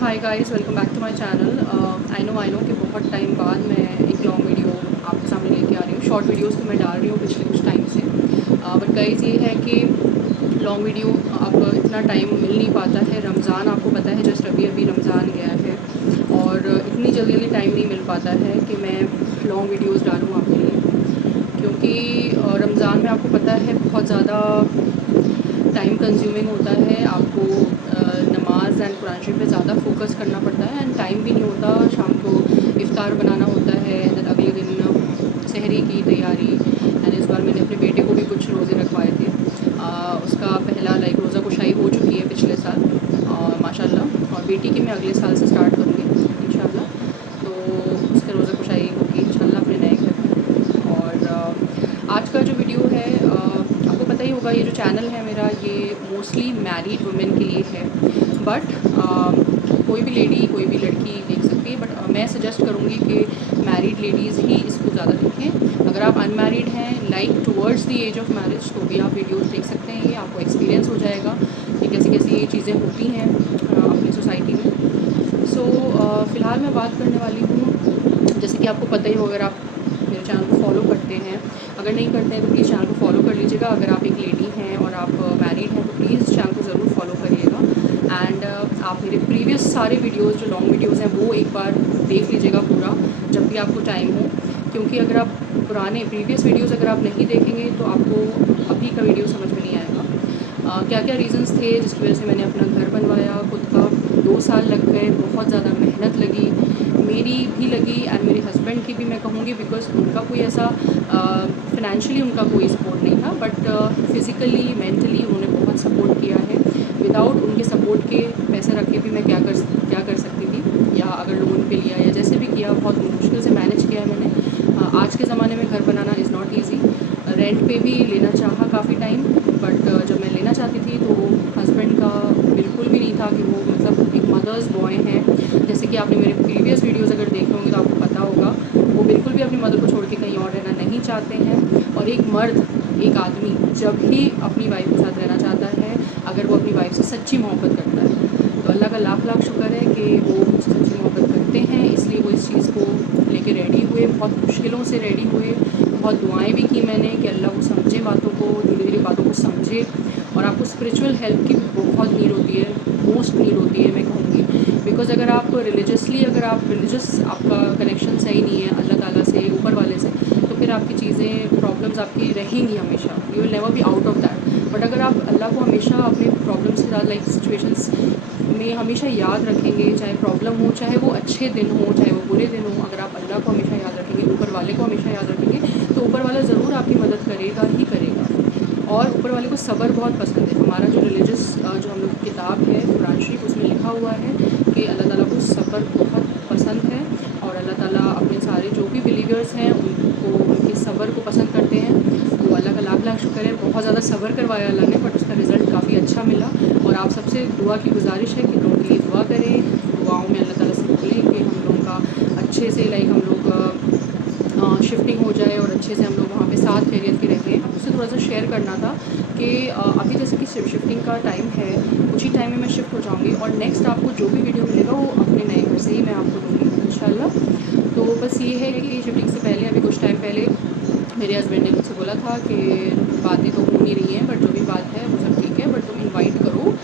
Hi guys, welcome back to my channel. I know कि बहुत time बाद मैं एक लॉन्ग वीडियो आपके सामने लेके आ रही हूँ। शॉर्ट वीडियोस तो मैं डाल रही हूँ पिछले कुछ टाइम से, बट गाइस ये है कि लॉन्ग वीडियो अब इतना टाइम मिल नहीं पाता है। रमज़ान आपको पता है, जस्ट अभी अभी रमज़ान गया है और इतनी जल्दी जल्दी टाइम नहीं मिल पाता है कि मैं लॉन्ग वीडियोज़ डालूँ आपके लिए, क्योंकि रमज़ान में आपको पता है बहुत ज़्यादा टाइम कंज्यूमिंग होता है। आपको नमाज एंड कुरान शरीफ पे ज़्यादा फोकस करना पड़ता है एंड टाइम भी नहीं होता। शाम को इफ़्तार बनाना होता है, देन अगले दिन सहरी की तैयारी। एंड इस बार मैंने अपने बेटे को भी कुछ रोज़े रखवाए थे। उसका पहला रोज़ा कुशाई हो चुकी है पिछले साल माशाल्लाह, और बेटी की मैं अगले साल से स्टार्ट करूँगी इंशाल्लाह। तो उसके रोज़ा कुशाई होगी इंशाल्लाह अपने नए घर में। और आज का जो वीडियो है, आपको पता ही होगा, ये जो चैनल है मेरा, ये मोस्टली मैरिड वुमेन के लिए है। बट कोई भी लेडी, कोई भी लड़की देख सकती है, बट मैं सजेस्ट करूँगी कि मैरिड लेडीज़ ही इसको ज़्यादा देखें। अगर आप अनमैरिड हैं, towards the age of marriage, तो भी आप वीडियोस देख सकते हैं। ये आपको एक्सपीरियंस हो जाएगा कि कैसी कैसी ये चीज़ें होती हैं अपनी सोसाइटी में। सो फ़िलहाल मैं बात करने वाली हूँ, जैसे कि आपको पता ही हो, अगर आप मेरे चैनल को फॉलो करते हैं, अगर नहीं करते हैं तो प्लीज़ चैनल को फॉलो कर लीजिएगा। अगर आप एक लेडी हैं और आप मैरिड हैं तो प्लीज़ चैनल को ज़रूर फॉलो करिएगा। एंड आप मेरे प्रीवियस सारे वीडियोस, जो लॉन्ग वीडियोस हैं, वो एक बार देख लीजिएगा पूरा, जब भी आपको टाइम हो। क्योंकि अगर आप पुराने प्रीवियस वीडियोस अगर आप नहीं देखेंगे तो आपको अभी का वीडियो समझ में नहीं आएगा। क्या क्या रीज़न्स थे जिसकी वजह से मैंने अपना घर बनवाया खुद का। 2 साल लग गए, बहुत ज़्यादा मेहनत लगी, मेरी भी लगी एंड मेरे हस्बैंड की भी मैं कहूँगी, बिकॉज़ उनका कोई ऐसा फ़ाइनेंशियली उनका कोई सपोर्ट नहीं था, बट फ़िज़िकली मेंटली उन्होंने बहुत सपोर्ट किया है। विदाउट उनके सपोर्ट के पैसे रख के भी मैं क्या कर सकती थी, या अगर लोन पे लिया या जैसे भी किया, बहुत मुश्किल से मैनेज किया है मैंने। आज के ज़माने में घर बनाना इज़ नॉट ईज़ी। रेंट पे भी लेना चाहा काफ़ी टाइम, बट जब मैं लेना चाहती थी तो हस्बैंड का बिल्कुल भी नहीं था कि वो, मतलब एक मदर्स बॉय हैं। जैसे कि आपने मेरे प्रीवियस वीडियोज़ अगर देखे होंगे तो आपको पता होगा, वो बिल्कुल भी अपनी मदर को छोड़ के कहीं और रहना नहीं चाहते हैं। और एक मर्द, एक आदमी जब भी अपनी वाइफ के साथ रहना चाहता है, अगर वो अपनी वाइफ से सच्ची मोहब्बत करता है, तो अल्लाह का लाख लाख शुक्र है कि वो मुझसे सच्ची मोहब्बत करते हैं। इसलिए वो इस चीज़ को लेके रेडी हुए, बहुत मुश्किलों से रेडी हुए, बहुत दुआएं भी की मैंने कि अल्लाह वो समझे बातों को, धीरे धीरे बातों को समझे। और आपको स्पिरिचुअल हेल्प की भी बहुत नीड होती है, मोस्ट नीड होती है मैं कहूँगी। बिकॉज़ अगर आप अगर आप रिलीजियस, आपका कनेक्शन सही नहीं है अल्लाह ताला से, ऊपर वाले से, तो फिर आपकी चीज़ें, प्रॉब्लम्स आपकी रहेंगी हमेशा। You will never be out of that. But अगर आप अल्लाह को हमेशा अपने प्रॉब्लम्स के साथ, सिचुएशंस में हमेशा याद रखेंगे, चाहे प्रॉब्लम हो, चाहे वो अच्छे दिन हो, चाहे वो बुरे दिन हो, अगर आप अल्लाह को हमेशा याद रखेंगे, ऊपर वाले को हमेशा याद रखेंगे, तो ऊपर वाला ज़रूर आपकी मदद करेगा ही करेगा। और ऊपर वाले को सब्र बहुत पसंद है। हमारा जो रिलीजियस, जो हम लोग की किताब है कुरान शरीफ, उसमें लिखा हुआ है कि अल्लाह ताला को सब्र बहुत पसंद है। और अल्लाह ताला अपने सारे जो भी बिलीवर्स हैं उनको, उनके सब्र को पसंद करते हैं। तो अल्लाह का लाख लाख शुक्र है, बहुत ज़्यादा सब्र करवाया अल्लाह ने, बट उसका रिज़ल्ट काफ़ी अच्छा मिला। और आप सबसे दुआ की गुजारिश है कि लोगों के लिए दुआ करें, दुआओं में अल्लाह ताला से बोलें कि हम लोगों का अच्छे से, हम लोग शिफ्टिंग हो जाए और अच्छे से हम लोग वहाँ पे साथ खैरियत के रहें। अब उससे थोड़ा सा शेयर करना था कि अभी जैसे कि शिफ्टिंग का टाइम है, कुछ ही टाइम में मैं शिफ्ट हो जाऊँगी और नेक्स्ट आपको जो भी वीडियो मिलेगा वो अपने नए घर से ही मैं आपको दूँगी इंशाल्लाह। तो बस ये है कि शिफ्टिंग से पहले, अभी कुछ टाइम पहले मेरे हस्बैंड ने मुझसे बोला था कि बातें तो हो नहीं रही हैं, बट जो भी बात है वो सब ठीक है, बट तुम इनवाइट करो,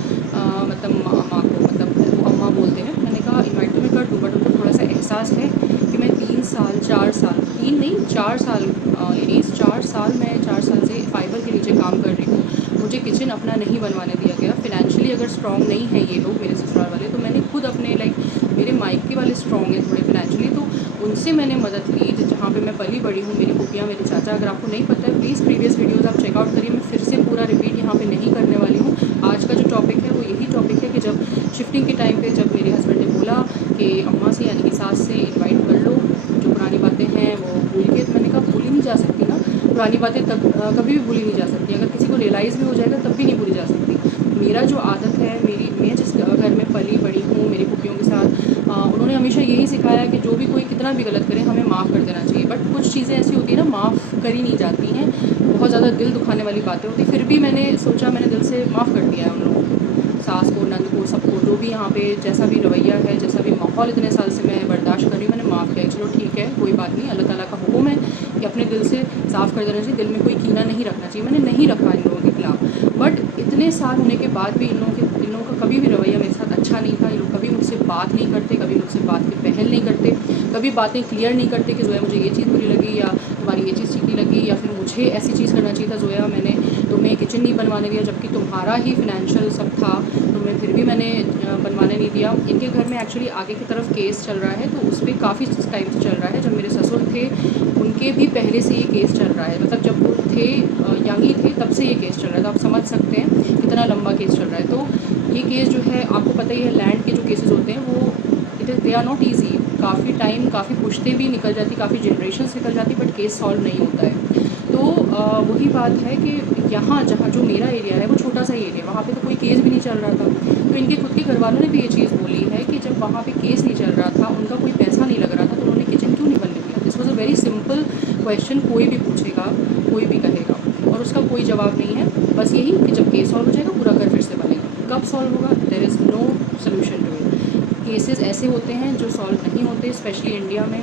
मतलब माँ को, मतलब वो अम्मा बोलते हैं। मैंने कहा इनवाइट तो मैं कर दूँ, बट उनको थोड़ा सा एहसास है कि मैं 3 साल, 4 साल, 3 नहीं 4 साल, लेडीज़ 4 साल, मैं 4 साल से फाइबर के नीचे काम कर रही हूँ। मुझे किचन अपना नहीं बनवाने दिया गया। फ़ाइनेंशियली अगर स्ट्रॉन्ग नहीं है ये लोग, मेरे ससुराल वाले, तो मैंने खुद अपने, मेरे मायके वाले स्ट्रॉन्ग हैं थोड़े फ़ाइनेंशियली, तो उनसे मैंने मदद ली। जहाँ पे मैं पली बड़ी हूँ, मेरी फूफियाँ, मेरे चाचा, अगर आपको नहीं पता है प्लीज़ प्रीवियस वीडियोज़ आप चेकआउट करिए। मैं फिर से पूरा रिपीट यहाँ पे नहीं करने वाली हूँ। आज का जो टॉपिक है वो यही टॉपिक है कि जब शिफ्टिंग के टाइम पे, जब मेरे हस्बैंड ने बोला कि अम्मा से, यानी कि सास से इनवाइट कर लो, जो पुरानी बातें हैं वो भूल के, तो मैंने कहा भूली नहीं जा सकती ना, पुरानी बातें तब कभी भी भूली नहीं जा सकती। अगर किसी को रियलाइज़ भी हो जाएगा तब भी नहीं भूली जा सकती। मेरा जो आदत है, मैं जिस घर में पली बड़ी हूँ मेरी फूफियों के साथ, उन्होंने हमेशा यही सिखाया कि जो भी कोई कितना भी गलत करे हमें माफ़ कर देना चाहिए। बट कुछ चीज़ें ऐसी होती है ना, माफ़ करी नहीं जाती हैं, बहुत ज़्यादा दिल दुखाने वाली बातें होती। फिर भी मैंने सोचा, मैंने दिल से माफ़ कर दिया है उन लोगों को, सास को, नंद को, सबको जो भी यहाँ पे जैसा भी रवैया है, जैसा भी माहौल इतने साल से मैं बर्दाश्त कर रही हूँ, मैंने माफ़ किया। चलो ठीक है, कोई बात नहीं, अल्लाह ताला का हुक्म है कि अपने दिल से साफ़ कर देना चाहिए, दिल में कोई कीना नहीं रखना चाहिए। मैंने नहीं रखा इन लोगों के खिलाफ़, बट इतने साल होने के बाद भी इन लोगों का कभी भी रवैया मेरे साथ अच्छा नहीं था। ये लोग कभी मुझसे बात नहीं करते, कभी मुझसे बात की पहल नहीं करते, कभी बातें क्लियर नहीं करते कि ज़ोया मुझे ये चीज़ बुरी लगी या तुम्हारी ये चीज़ ठीक नहीं लगी, या फिर मुझे ऐसी चीज़ करना चाहिए था ज़ोया, मैंने तुम्हें किचन नहीं बनवाने दिया जबकि तुम्हारा ही फिनेंशियल सब था, तुम्हें फिर भी मैंने बनवाने नहीं दिया। इनके घर में एक्चुअली आगे की तरफ केस चल रहा है, तो उस पर काफ़ी टाइम से चल रहा है। जब मेरे ससुर थे उनके भी पहले से ये केस चल रहा है, मतलब जब वो थे यंग ही थे तब से ये केस चल रहा है। तो आप समझ सकते हैं कितना लंबा केस चल रहा है। तो ये केस जो है, आपको पता ही है, लैंड के जो केसेस होते हैं वो दे आर नॉट ईजी। काफ़ी टाइम, काफ़ी पुश्तें भी निकल जाती, काफ़ी जनरेशन निकल जाती, बट केस सॉल्व नहीं होता है। तो वही बात है कि यहाँ जहाँ जो मेरा एरिया है वो छोटा सा ही एरिया, वहाँ पे तो कोई केस भी नहीं चल रहा था। तो इनके खुद के घर वालों ने भी ये चीज़ बोली है कि जब वहाँ पे केस नहीं चल रहा था, उनका कोई पैसा नहीं लग रहा था, तो उन्होंने किचन क्यों नहीं बनने दिया। This was a very simple question, कोई भी पूछेगा, कोई भी कहेगा, और उसका कोई जवाब नहीं है। बस यही कि जब केस सॉल्व हो जाएगा पूरा घर फिर से बनेगा। कब सॉल्व होगा? There is no solution to it. Cases ऐसे होते हैं जो सॉल्व नहीं होते, स्पेशली इंडिया में।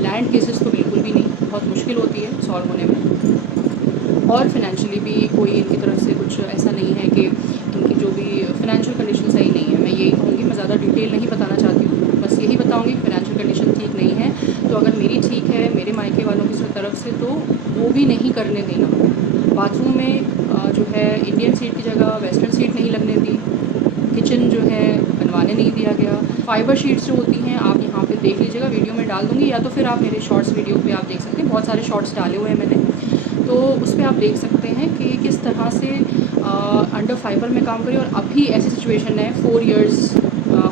लैंड केसेस तो बिल्कुल भी नहीं, बहुत मुश्किल होती है सॉल्व होने में। और फिनेंशियली भी कोई इनकी तरफ से कुछ ऐसा नहीं है कि इनकी जो भी फिनेंशियल कंडीशन सही नहीं है। मैं यही कहूँगी, मैं ज़्यादा डिटेल नहीं बताना चाहती हूँ, बस यही बताऊँगी फिनेंशियल कंडीशन ठीक नहीं है। तो अगर मेरी ठीक है, मेरे मायके वालों की तरफ से, तो वो भी नहीं करने देना। बाथरूम में जो है इंडियन सीट की जगह वेस्टर्न सीट नहीं लगने दी, किचन जो है बनवाने नहीं दिया गया। फाइबर शीट्स जो होती हैं, आप यहाँ पे देख लीजिएगा, वीडियो में डाल दूँगी, या तो फिर आप मेरे शॉर्ट्स वीडियो पे आप देख सकते हैं, बहुत सारे शॉर्ट्स डाले हुए हैं मैंने, तो उस पर आप देख सकते हैं कि किस तरह से अंडर फाइबर में काम करें। और अभी ऐसी सिचुएशन है, 4 इयर्स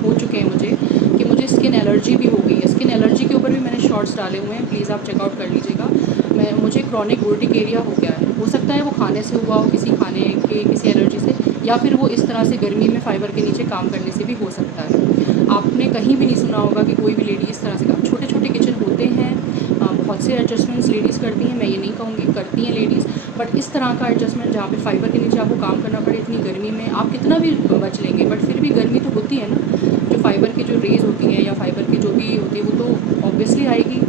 हो चुके हैं मुझे, कि मुझे स्किन एलर्जी भी हो गई है। स्किन एलर्जी के ऊपर भी मैंने शॉर्ट्स डाले हुए हैं, प्लीज़ आप चेकआउट कर लीजिएगा। मुझे क्रॉनिक उर्टिकेरिया हो गया है, हो सकता है वो खाने से हुआ हो, किसी खाने के किसी एलर्जी से, या फिर वो इस तरह से गर्मी में फाइबर के नीचे काम करने से भी हो सकता है। आपने कहीं भी नहीं सुना होगा कि कोई भी लेडी इस तरह से काम, छोटे छोटे किचन होते हैं, बहुत से एडजस्टमेंट्स लेडीज़ करती हैं, मैं ये नहीं कहूँगी करती हैं लेडीज़, बट इस तरह का एडजस्टमेंट जहाँ पे फाइबर के नीचे आपको काम करना पड़े इतनी गर्मी में, आप कितना भी बच लेंगे बट फिर भी गर्मी तो होती है ना। जो फाइबर की जो रेज़ होती हैं या फाइबर की जो भी होती है वो तो ऑब्वियसली आएगी,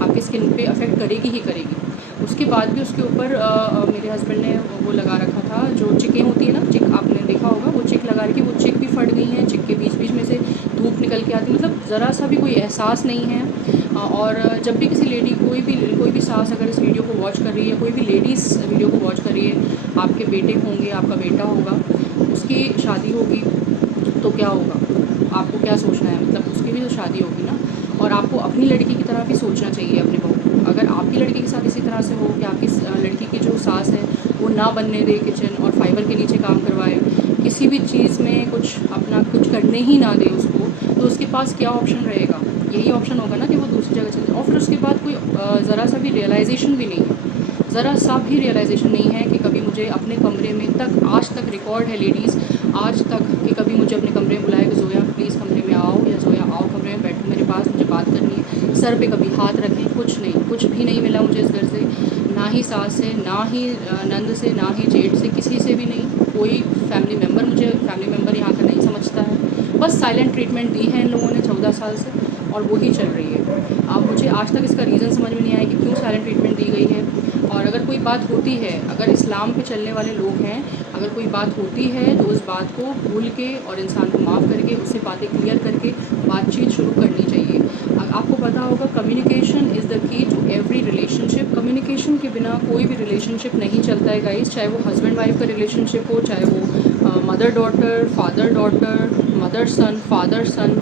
आपकी स्किन पे अफेक्ट करेगी ही करेगी। उसके बाद भी उसके ऊपर मेरे हस्बैंड ने वो लगा रखा था, जो चिकें होती है ना, चिक आपने देखा होगा, वो चिक लगा रखी, वो चिक भी फट गई हैं, चिक के बीच बीच में से धूप निकल के आती, मतलब ज़रा सा भी कोई एहसास नहीं है। और जब भी किसी लेडी, कोई भी सास अगर इस वीडियो को वॉच कर रही है, कोई भी लेडीज़ वीडियो को वॉच कर रही है, आपके बेटे होंगे, आपका बेटा होगा, उसकी शादी होगी तो क्या होगा, आपको क्या सोचना है, मतलब उसकी भी तो शादी होगी ना। और आपको अपनी लड़की की तरह भी सोचना चाहिए अपने बहू को। अगर आपकी लड़की के साथ इसी तरह से हो कि आपकी लड़की की जो सास है वो ना बनने दे किचन और फाइबर के नीचे काम करवाए, किसी भी चीज़ में कुछ अपना कुछ करने ही ना दे उसको, तो उसके पास क्या ऑप्शन रहेगा? यही ऑप्शन होगा ना कि वो दूसरी जगह चले जाए। और फिर उसके बाद कोई ज़रा सा भी रियलाइजेशन भी नहीं है, ज़रा सा भी रियलाइजेशन नहीं है कि कभी मुझे अपने कमरे में तक, आज तक रिकॉर्ड है लेडीज़, आज तक कि कभी मुझे अपने कमरे में बुलाया कि ज़ोया प्लीज़ कमरे में आओ, या ज़ोया आओ कमरे में बैठो मेरे पास, मुझे बात करनी है। सर पे कभी हाथ रखें, कुछ नहीं, कुछ भी नहीं मिला मुझे इस घर से, ना ही सास से, ना ही नंद से, ना ही जेठ से, किसी से भी नहीं। कोई फैमिली मेम्बर मुझे फैमिली मेम्बर यहाँ का नहीं समझता है। बस साइलेंट ट्रीटमेंट दी है इन लोगों ने 14 साल से, और वही चल रही है। अब मुझे आज तक इसका रीज़न समझ में नहीं आया कि क्यों साइलेंट ट्रीटमेंट दी गई है। और अगर कोई बात होती है, अगर इस्लाम पे चलने वाले लोग हैं, अगर कोई बात होती है तो उस बात को भूल के और इंसान को माफ़ करके उससे बातें क्लियर करके बातचीत शुरू करनी चाहिए। अब आपको पता होगा, communication is the key to every relationship. Communication के बिना कोई भी रिलेशनशिप नहीं चलता है गाइस, चाहे वो हस्बैंड वाइफ का रिलेशनशिप हो, चाहे वो mother daughter, father daughter, mother son, father son,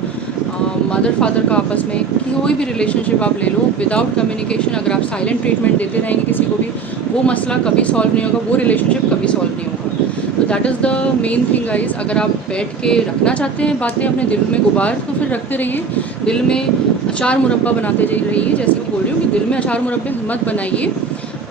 mother father का आपस में कोई भी रिलेशनशिप आप ले लो, विदाउट कम्युनिकेशन अगर आप साइलेंट ट्रीटमेंट देते रहेंगे किसी को भी, वो मसला कभी सॉल्व नहीं होगा, वो रिलेशनशिप कभी सॉल्व नहीं होगा। तो that is the main thing guys. अगर आप बैठ के रखना चाहते हैं बातें अपने दिल में गुबार, तो फिर रखते रहिए, दिल में अचार मुरब्बा बनाते रहिए, जैसे मैं बोल रही हूँ कि दिल में अचार मुरब्बे मत बनाइए।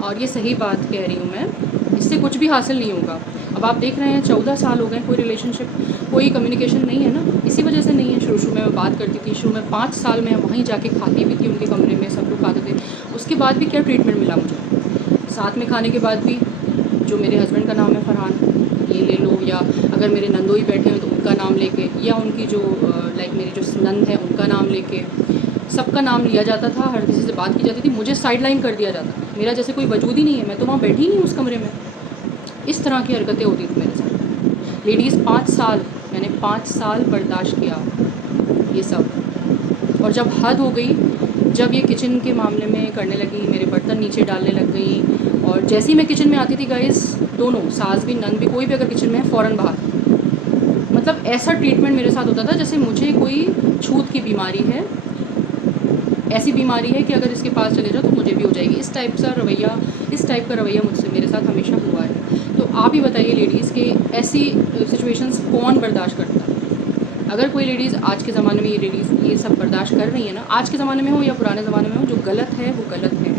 और ये सही बात कह रही हूँ मैं, इससे कुछ भी हासिल नहीं होगा। अब आप देख रहे हैं 14 साल हो गए, कोई रिलेशनशिप, कोई कम्युनिकेशन नहीं है ना, इसी वजह से नहीं है। शुरू में मैं बात करती थी, शुरू में 5 साल मैं वहीं जाके खाती भी थी उनके कमरे में, सब लोग खाते थे। उसके बाद भी क्या ट्रीटमेंट मिला मुझे, साथ में खाने के बाद भी, जो मेरे हस्बैंड का नाम है फरहान, ये ले लो, या अगर मेरे नंदोई बैठे हैं तो उनका नाम लेके, या उनकी जो लाइक मेरी जो नंद है उनका नाम लेके, सबका नाम लिया जाता था, हर किसी से बात की जाती थी, मुझे साइड लाइन कर दिया जाता था, मेरा जैसे कोई वजूद ही नहीं है, मैं तो वहाँ बैठी ही नहीं उस कमरे में। इस तरह की हरकतें होती थी मेरे साथ। लेडीज़ 5 साल, मैंने 5 साल बर्दाश्त किया ये सब। और जब हद हो गई, जब ये किचन के मामले में करने लगी, मेरे बर्तन नीचे डालने लग गई, और जैसे ही मैं किचन में आती थी गाइस, दोनों सास भी नंद भी कोई भी अगर किचन में है फ़ौरन बाहर। मतलब ऐसा ट्रीटमेंट मेरे साथ होता था जैसे मुझे कोई छूत की बीमारी है, ऐसी बीमारी है कि अगर इसके पास चले जाओ तो मुझे भी हो जाएगी। इस टाइप का रवैया मुझसे मेरे साथ हमेशा हुआ है। तो आप ही बताइए लेडीज़ के ऐसी सिचुएशंस कौन बर्दाश्त करता है? अगर कोई लेडीज़ आज के ज़माने में ये सब बर्दाश्त कर रही है ना, आज के ज़माने में हो या पुराने ज़माने में हो, जो गलत है वो गलत है।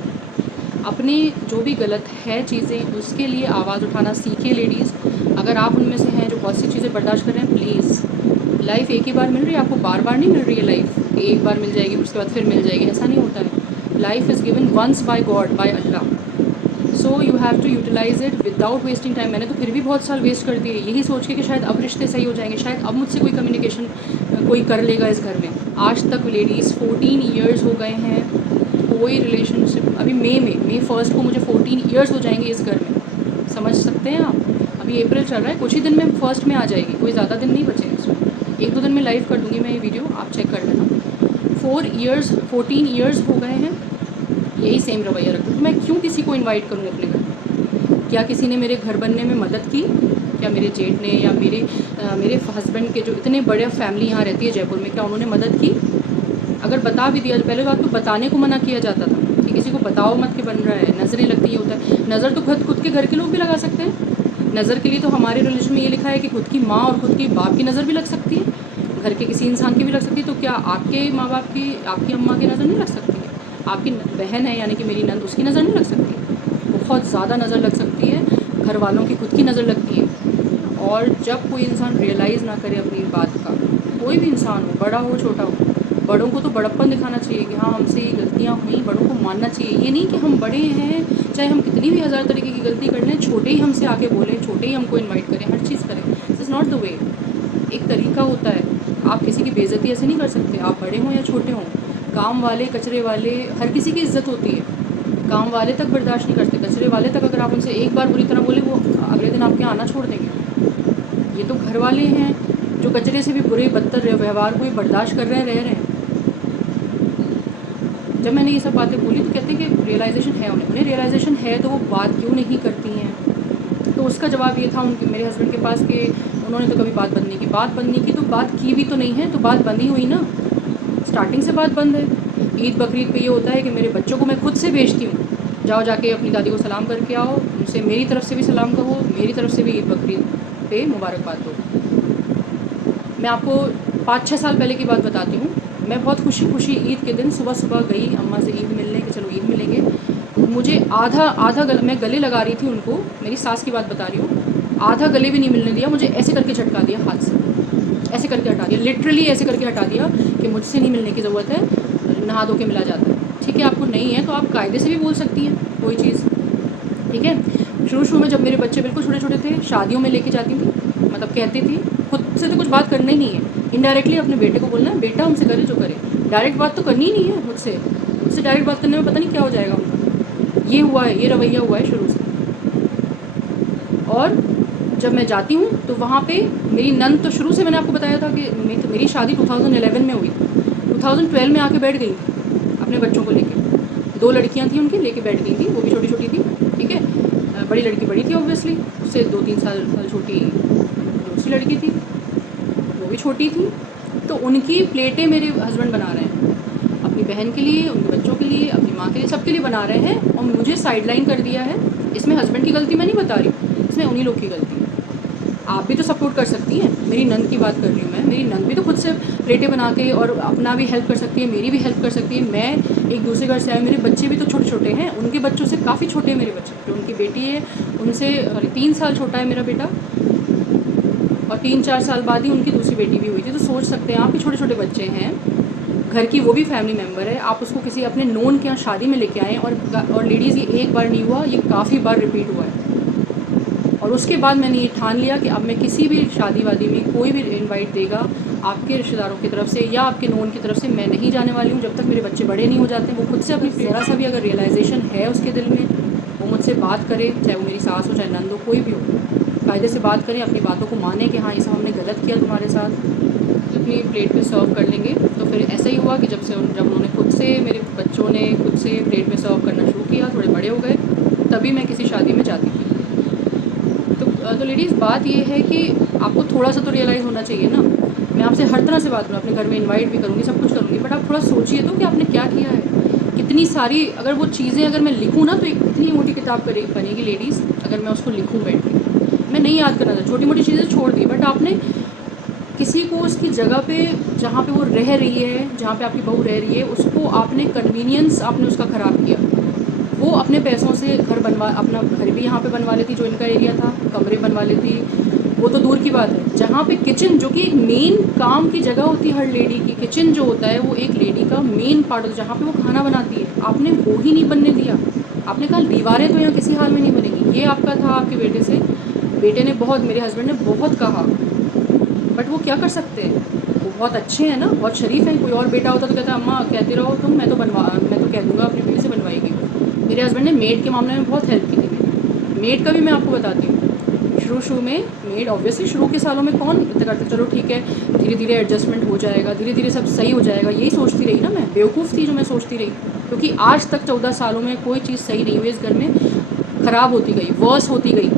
अपने जो भी गलत है चीज़ें, उसके लिए आवाज़ उठाना सीखे लेडीज़। अगर आप उनमें से हैं जो बहुत सी चीज़ें बर्दाश्त कर रहे हैं, प्लीज़, लाइफ एक ही बार मिल रही है आपको, बार बार नहीं मिल रही है लाइफ। एक बार मिल जाएगी उसके बाद फिर मिल जाएगी, ऐसा नहीं होता है। Life is given once by God, by Allah, so you have to utilize it without wasting time. मैंने तो फिर भी बहुत साल वेस्ट कर दिए यही सोच के कि शायद अब रिश्ते सही हो जाएंगे, शायद अब मुझसे कोई कम्युनिकेशन कोई कर लेगा इस घर में। आज तक लेडीज़ 14 ईयर्स हो गए हैं, कोई रिलेशनशिप, अभी मई 1 को मुझे 14 ईयर्स हो जाएंगे इस घर में, समझ सकते हैं आप। अभी अप्रैल चल रहा है, कुछ ही दिन में 1 में आ जाएगी, कोई ज़्यादा दिन नहीं बचे इसमें। 1-2 दिन में लाइव कर दूँगी मैं ये वीडियो, आप चेक कर लेना। 14 ईयर्स हो गए हैं यही सेम रवैया रखते। तो मैं क्यों किसी को इनवाइट करूँ अपने घर? क्या किसी ने मेरे घर बनने में मदद की? क्या मेरे जेठ ने या मेरे हस्बैंड के जो इतने बड़े फैमिली यहाँ रहती है जयपुर में, क्या उन्होंने मदद की? अगर बता भी दिया, पहले बात तो बताने को मना किया जाता था कि किसी को बताओ मत कि बन रहा है, नज़रें लगती ही होता है। नज़र तो खुद के घर के लोग भी लगा सकते हैं। नज़र के लिए तो हमारे रिलीजन में ये लिखा है कि खुद की माँ और खुद की बाप की नज़र भी लग सकती है, घर के किसी इंसान की भी लग सकती है। तो क्या आपके माँ बाप की, आपकी अम्मा की नज़र नहीं लग सकती है? आपकी बहन है यानी कि मेरी नंद, उसकी नज़र नहीं लग सकती? बहुत ज़्यादा नज़र लग सकती है, घर वालों की खुद की नज़र लगती है। और जब कोई इंसान रियलाइज़ ना करे अपनी बात का, कोई भी इंसान हो, बड़ा हो छोटा हो, बड़ों को तो बड़प्पन दिखाना चाहिए कि हाँ हमसे ये गलतियाँ हुई, बड़ों को मानना चाहिए। ये नहीं कि हम बड़े हैं, चाहे हम कितनी भी हज़ार तरीके की गलती कर लें, छोटे ही हमसे आके बोलें, छोटे ही हमको इन्वाइट करें, हर चीज़ करें। This is not the way. एक तरीका होता है, आप किसी की बेइज्जती ऐसे नहीं कर सकते, आप बड़े हों या छोटे हों। काम वाले, कचरे वाले, हर किसी की इज़्ज़त होती है। काम वाले तक बर्दाश्त नहीं करते, कचरे वाले तक अगर आप उनसे एक बार बुरी तरह बोले, वो अगले दिन आपके आना छोड़ देंगे। ये तो घर वाले हैं जो कचरे से भी बुरे बदतर व्यवहार को बर्दाश्त कर रहे हैं। जब मैंने ये सब बातें बोली तो कहते हैं कि रियलाइजेशन है उन्हें रियलाइजेशन है तो वो बात क्यों नहीं करती हैं? तो उसका जवाब ये था उनके, मेरे हस्बैंड के पास, कि उन्होंने तो कभी बात बंद नहीं की। बात बंद नहीं की तो बात की भी तो नहीं है, तो बात बंद ही हुई ना, स्टार्टिंग से बात बंद है। ईद बकरीद पे ये होता है कि मेरे बच्चों को मैं खुद से भेजती हूँ, जाओ जाके अपनी दादी को सलाम करके आओ, उनसे मेरी तरफ से भी सलाम कहो, मेरी तरफ से भी ईद बकरीद पे मुबारकबाद दो। मैं आपको 5-6 साल पहले की बात बताती हूँ। मैं बहुत खुशी ईद के दिन सुबह गई अम्मा से ईद मिलने, कि चलो ईद मिलेंगे। मुझे आधा मैं गले लगा रही थी उनको, मेरी सास की बात बता रही हूँ, आधा गले भी नहीं मिलने दिया, मुझे ऐसे करके झटका दिया हाथ से, ऐसे करके हटा दिया, लिटरली ऐसे करके हटा दिया कि मुझसे नहीं मिलने की ज़रूरत है, नहा धो के मिला जाता है। ठीक है, आपको नहीं है तो आप कायदे से भी बोल सकती हैं कोई चीज़, ठीक है। शुरू में जब मेरे बच्चे बिल्कुल छोटे छोटे थे, शादियों में लेके जाती थी, मतलब कहती थी, खुद से तो कुछ बात करना ही नहीं है, इनडायरेक्टली अपने बेटे को बोलना है, बेटा हमसे करे जो करे, डायरेक्ट बात तो करनी ही नहीं है मुझसे डायरेक्ट बात करने में पता नहीं क्या हो जाएगा उनका। ये हुआ है, ये रवैया हुआ है शुरू से। और जब मैं जाती हूँ तो वहाँ पे मेरी नंद, तो शुरू से मैंने आपको बताया था कि मेरी शादी 2011 में हुई, 2012 में आके बैठ गई थी अपने बच्चों को लेके। 2 लड़कियाँ थी उनकी, लेके बैठ गई थी, वो भी छोटी छोटी थी, ठीक है। बड़ी लड़की बड़ी थी ऑब्वियसली, उससे 2-3 साल छोटी दूसरी लड़की थी, वो भी छोटी थी। तो उनकी प्लेटें मेरे हस्बैंड बना रहे हैं, अपनी बहन के लिए, उनके बच्चों के लिए, अपनी माँ के लिए, सबके लिए बना रहे हैं, और मुझे साइडलाइन कर दिया है। इसमें हस्बैंड की गलती मैं नहीं बता रही हूँ, इसमें उन्हीं लोग की गलती है। आप भी तो सपोर्ट कर सकती हैं, मेरी नंद की बात कर रही हूँ मैं, मेरी नंद भी तो खुद से प्लेटें बना के और अपना भी हेल्प कर सकती है, मेरी भी हेल्प कर सकती है। मैं एक दूसरे घर से आई, मेरे बच्चे भी तो छोटे छोटे हैं, उनके बच्चों से काफ़ी छोटे हैं मेरे बच्चे, जो उनकी बेटी है उनसे 3 साल छोटा है मेरा बेटा, और 3-4 साल बाद ही उनकी दूसरी बेटी भी हुई थी। तो सोच सकते हैं आप कि छोटे छोटे बच्चे हैं, घर की वो भी फैमिली मेम्बर है, आप उसको किसी अपने नोन के यहाँ शादी में लेके आएँ, और लेडीज़ ये एक बार नहीं हुआ, ये काफ़ी बार रिपीट हुआ है। और उसके बाद मैंने ये ठान लिया कि अब मैं किसी भी शादी वादी में कोई भी इनवाइट देगा आपके रिश्तेदारों की तरफ से या आपके नोन की तरफ से, मैं नहीं जाने वाली हूँ जब तक मेरे बच्चे बड़े नहीं हो जाते। वो खुद से अपनी ज़रा सा भी अगर रियलाइजेशन है उसके दिल में, वो मुझसे बात करे, चाहे वो मेरी सास हो चाहे नंद हो, कोई भी हो, कायदे से बात करें, अपनी बातों को माने कि हाँ ये सब हमने गलत किया तुम्हारे साथ, अपनी प्लेट पे सर्व कर लेंगे। तो फिर ऐसा ही हुआ कि जब उन्होंने खुद से, मेरे बच्चों ने खुद से प्लेट में सर्व करना शुरू किया, थोड़े बड़े हो गए, तभी मैं किसी शादी में जाती थी। तो लेडीज़ बात ये है कि आपको थोड़ा सा तो रियलाइज़ होना चाहिए ना। मैं आपसे हर तरह से बात करूँ, अपने घर में इनवाइट भी करूँगी, सब कुछ करूँगी, बट आप थोड़ा सोचिए तो कि आपने क्या किया है। कितनी सारी अगर वो चीज़ें अगर मैं लिखूँ ना तो एक इतनी मोटी किताब बनेगी लेडीज़, अगर मैं उसको लिखूँ बैठ के। मैं नहीं याद करना था, छोटी मोटी चीज़ें छोड़ दी, बट आपने किसी को उसकी जगह पे जहाँ पे वो रह रही है, जहाँ पे आपकी बहू रह रही है, उसको आपने कन्वीनियंस आपने उसका ख़राब किया। वो अपने पैसों से घर बनवा, अपना घर भी यहाँ पे बनवा लेती, जो इनका एरिया था, कमरे बनवा लेती, वो तो दूर की बात है। जहाँ पे किचन, जो कि एक मेन काम की जगह होती है हर लेडी की, किचन जो होता है वो एक लेडी का मेन पार्ट होता है, जहाँ पे वो खाना बनाती है, आपने वो ही नहीं बनने दिया। आपने कहा दीवारें तो यहाँ किसी हाल में नहीं बनेगी। ये आपका था आपके बेटे से, बेटे ने बहुत, मेरे हस्बैंड ने बहुत कहा, बट वो क्या कर सकते हैं, वो बहुत अच्छे हैं ना, बहुत शरीफ हैं। कोई और बेटा होता तो कहता अम्मा कहते रहो तुम, मैं तो कह दूँगा अपनी बीवी से बनवाएगी। मेरे हस्बैंड ने मेड के मामले में बहुत हेल्प की थी। मेड का भी मैं आपको बताती हूँ, शुरू में मेड ऑब्वियसली शुरू के सालों में कौन इतना करता, चलो ठीक है धीरे धीरे एडजस्टमेंट हो जाएगा, धीरे धीरे सब सही हो जाएगा, यही सोचती रही ना मैं, बेवकूफ़ थी जो मैं सोचती रही, क्योंकि आज तक 14 सालों में कोई चीज़ सही नहीं हुई इस घर में, ख़राब होती गई, वर्स होती गई,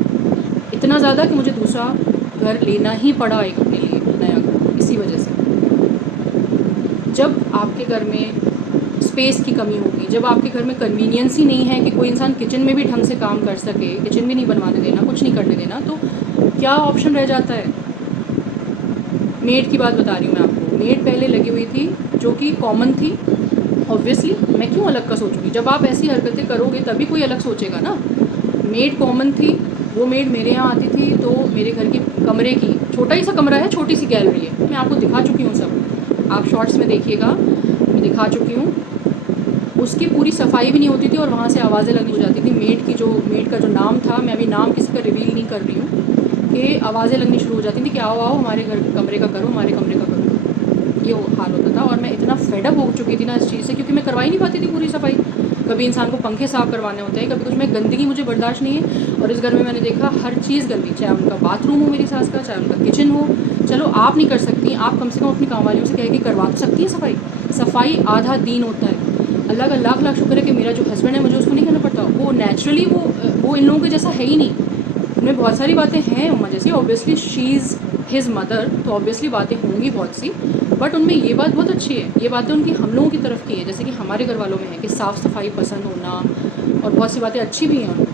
इतना ज़्यादा कि मुझे दूसरा घर लेना ही पड़ा एक अपने लिए, नया घर, इसी वजह से। जब आपके घर में स्पेस की कमी होगी, जब आपके घर में कन्वीनियंस ही नहीं है कि कोई इंसान किचन में भी ढंग से काम कर सके, किचन भी नहीं बनवाने देना, कुछ नहीं करने देना, तो क्या ऑप्शन रह जाता है। मेड की बात बता रही हूँ मैं आपको, मेड पहले लगी हुई थी जो कि कॉमन थी, ऑब्वियसली मैं क्यों अलग का सोचूंगी, जब आप ऐसी हरकतें करोगे तभी कोई अलग सोचेगा ना। मेड कॉमन थी, वो मेड मेरे यहाँ आती थी तो मेरे घर की कमरे की, छोटा ही सा कमरा है, छोटी सी गैलरी है, मैं आपको दिखा चुकी हूँ सब, आप शॉर्ट्स में देखिएगा, मैं दिखा चुकी हूँ। उसकी पूरी सफाई भी नहीं होती थी और वहाँ से आवाज़ें लगनी हो जाती थी। मेड का जो नाम था, मैं अभी नाम किसी का रिवील नहीं कर रही हूँ, कि आवाज़ें लगनी शुरू हो जाती थी कि आओ आओ हमारे घर कमरे का करो, हमारे कमरे का करो, ये हाल होता था। और मैं इतना फेडअप हो चुकी थी ना इस चीज़ से, क्योंकि मैं करवा ही नहीं पाती थी पूरी सफाई। कभी इंसान को पंखे साफ़ करवाने होते हैं, कभी कुछ, मैं गंदगी मुझे बर्दाश्त नहीं है। और इस घर में मैंने देखा हर चीज़ गंदी, चाहे उनका बाथरूम हो मेरी सास का, चाहे उनका किचन हो। चलो आप नहीं कर सकती, आप कम से कम अपनी काम वालियों से कह के करवा तो सकती हैं सफाई। सफाई आधा दीन होता है। अल्लाह का लाख लाख शुक्र है कि मेरा जो हस्बैंड है मुझे उसको नहीं करना पड़ता, वो नेचुरली वो इन लोगों के जैसा है ही नहीं। उनमें बहुत सारी बातें हैं उम्मा जैसी, obviously she is his mother, तो ऑब्वियसली बातें होंगी बहुत सी, बट उनमें ये बात बहुत अच्छी है, ये बातें उनकी हम लोगों की तरफ की है, जैसे कि हमारे घर वालों में है कि साफ़ सफाई पसंद होना, और बहुत सी बातें अच्छी भी हैं।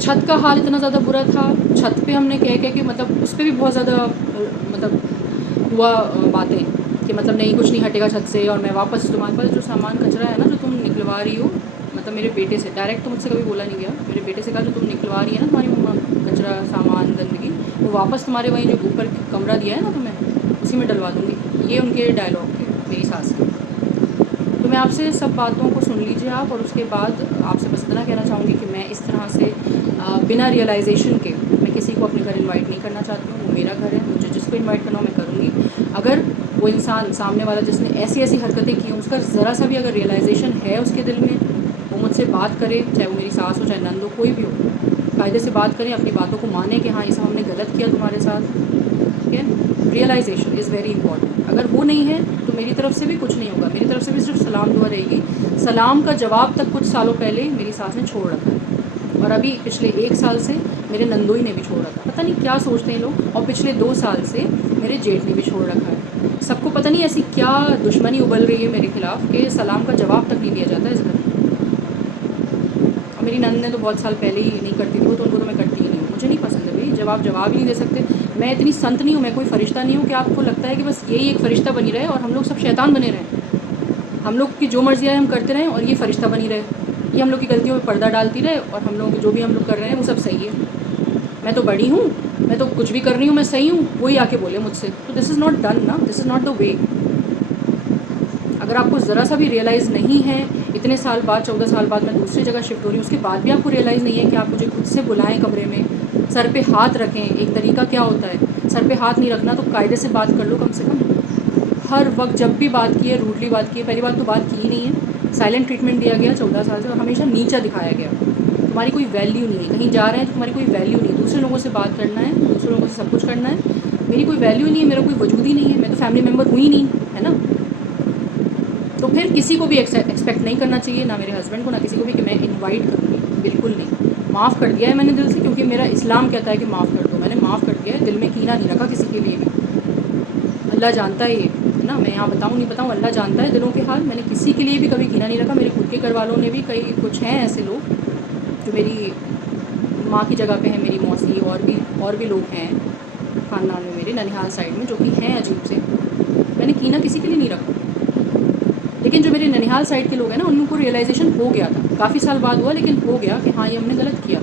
छत का हाल इतना ज़्यादा बुरा था, छत पे हमने कह के मतलब उस पर भी बहुत ज़्यादा मतलब हुआ बातें कि मतलब नहीं कुछ नहीं हटेगा छत से, और मैं वापस तुम्हारे पास जो सामान कचरा है ना जो तुम निकलवा रही हो, मतलब मेरे बेटे से डायरेक्ट तो मुझसे कभी बोला नहीं गया, मेरे बेटे से कहा जो तुम निकलवा रही है ना तुम्हारी मम्मा कचरा सामान गंदगी, वो वापस तुम्हारे वहीं जो ऊपर कमरा दिया है ना तुम्हें उसी में डलवा दूँगी। ये उनके डायलॉग थे मेरी सास के। तो मैं आपसे सब बातों को सुन लीजिए आप, और उसके बाद आपसे बस इतना कहना चाहूँगी कि मैं इस तरह से बिना रियलाइजेशन के मैं किसी को अपने घर इनवाइट नहीं करना चाहती हूँ। वो मेरा घर है, मुझे जिसको इनवाइट करना हो मैं करूँगी। अगर वो इंसान सामने वाला जिसने ऐसी ऐसी हरकतें की उसका ज़रा सा भी अगर रियलाइजेशन है उसके दिल में, वो मुझसे बात करे, चाहे वो मेरी सास हो चाहे नंद हो, कोई भी हो, कायदे से बात करें, अपनी बातों को माने कि हाँ ये सब हमने गलत किया तुम्हारे साथ, ठीक है। Realization is very important. अगर वो नहीं है तो मेरी तरफ से भी कुछ नहीं होगा, मेरी तरफ से भी सिर्फ सलाम दुआ रहेगी। सलाम का जवाब तक कुछ सालों पहले मेरी सास ने छोड़ रखा है, और अभी पिछले 1 साल से मेरे नंदोई ने भी छोड़ रखा है। पता नहीं क्या सोचते हैं लोग, और पिछले 2 साल से मेरे जेठ ने भी छोड़ रखा है। सबको पता नहीं ऐसी क्या दुश्मनी उबल रही है मेरे खिलाफ़ कि सलाम का जवाब तक नहीं दिया जाता इस घर में। और मेरी नंद ने तो बहुत साल पहले ही नहीं करती थी वो, तो उनको तो मैं करती ही नहीं हूँ, मुझे नहीं पसंद है भाई, जब आप जवाब ही नहीं दे सकते। मैं इतनी संत नहीं हूँ, मैं कोई फ़रिश्ता नहीं हूँ कि आपको लगता है कि बस यही एक फ़रिश्ता बनी रहे और हम लोग सब शैतान बने रहें। हम लोग की जो मर्ज़ी है हम करते रहें और ये फ़रिश्ता बनी रहे, ये हम लोग की गलतियों में पर्दा डालती रहे, और हम लोग जो भी हम लोग कर रहे हैं वो सब सही है। मैं तो बड़ी हूँ, मैं तो कुछ भी कर रही हूँ, मैं सही हूँ, वही आके बोले मुझसे, तो दिस इज़ नॉट डन ना, this is not the way. अगर आपको ज़रा सा भी रियलाइज़ नहीं है इतने साल बाद 14 साल बाद मैं दूसरी जगह शिफ्ट हो रही हूँ, उसके बाद भी आपको रियलाइज़ नहीं है कि आप मुझे खुद से बुलाएं कमरे में, सर पे हाथ रखें। एक तरीका क्या होता है, सर पे हाथ नहीं रखना तो कायदे से बात कर लो कम से कम। हर वक्त जब भी बात की है रूडली बात की है, पहली बात तो बात की ही नहीं है, साइलेंट ट्रीटमेंट दिया गया 14 साल से, और हमेशा नीचा दिखाया गया। तुम्हारी कोई वैल्यू नहीं है, कहीं जा रहे हैं तो तुम्हारी कोई वैल्यू नहीं है, दूसरे लोगों से बात करना है, दूसरे लोगों से सब कुछ करना है, मेरी कोई वैल्यू नहीं है, मेरा कोई वजूद ही नहीं है, मैं तो फैमिली मेम्बर हुई नहीं, है ना। तो फिर किसी को भी एक्सपेक्ट नहीं करना चाहिए, ना मेरे हस्बैंड को, ना किसी को भी, कि मैं इनवाइट करूँगी, बिल्कुल नहीं। माफ़ कर दिया है मैंने दिल से, क्योंकि मेरा इस्लाम कहता है कि माफ़ कर दो, मैंने माफ़ कर दिया है, दिल में कीना नहीं रखा किसी के लिए भी। अल्लाह जानता है ये, है ना, मैं यहाँ बताऊँ नहीं बताऊँ, अल्लाह जानता है दिलों के हाल। मैंने किसी के लिए भी कभी कीना नहीं रखा। मेरे खुद के घर वालों ने भी, कई कुछ हैं ऐसे लोग जो मेरी माँ की जगह पे हैं, मेरी मौसी और भी लोग हैं ख़ानदान में मेरे ननिहाल साइड में, जो कि हैं अजीब से। मैंने कीना किसी के लिए नहीं रखा। लेकिन जो मेरे ननिहाल साइड के लोग हैं ना, उनको रियलाइजेशन हो गया था, काफ़ी साल बाद हुआ, लेकिन हो गया कि हाँ ये हमने गलत किया।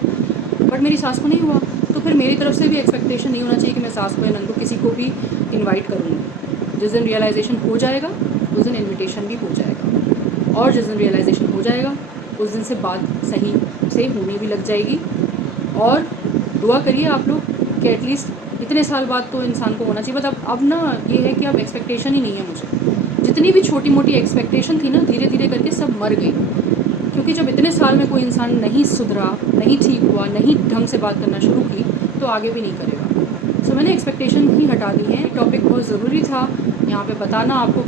बट मेरी सास को नहीं हुआ, तो फिर मेरी तरफ से भी एक्सपेक्टेशन नहीं होना चाहिए कि मैं सास को या नंद को किसी को भी इनवाइट करूँगी। जिस दिन रियलाइजेशन हो जाएगा उस दिन इनविटेशन भी हो जाएगा, और जिस दिन रियलाइजेशन हो जाएगा उस दिन से बात सही से होने भी लग जाएगी। और दुआ करिए आप लोग कि एटलीस्ट इतने साल बाद तो इंसान को होना चाहिए। बट अब ना ये है कि अब एक्सपेक्टेशन ही नहीं है मुझे। जितनी भी छोटी मोटी एक्सपेक्टेशन थी ना, धीरे धीरे करके सब मर गई, क्योंकि जब इतने साल में कोई इंसान नहीं सुधरा, नहीं ठीक हुआ, नहीं ढंग से बात करना शुरू की, तो आगे भी नहीं करेगा। सो मैंने एक्सपेक्टेशन ही हटा दी है। टॉपिक बहुत ज़रूरी था यहाँ पे बताना आपको।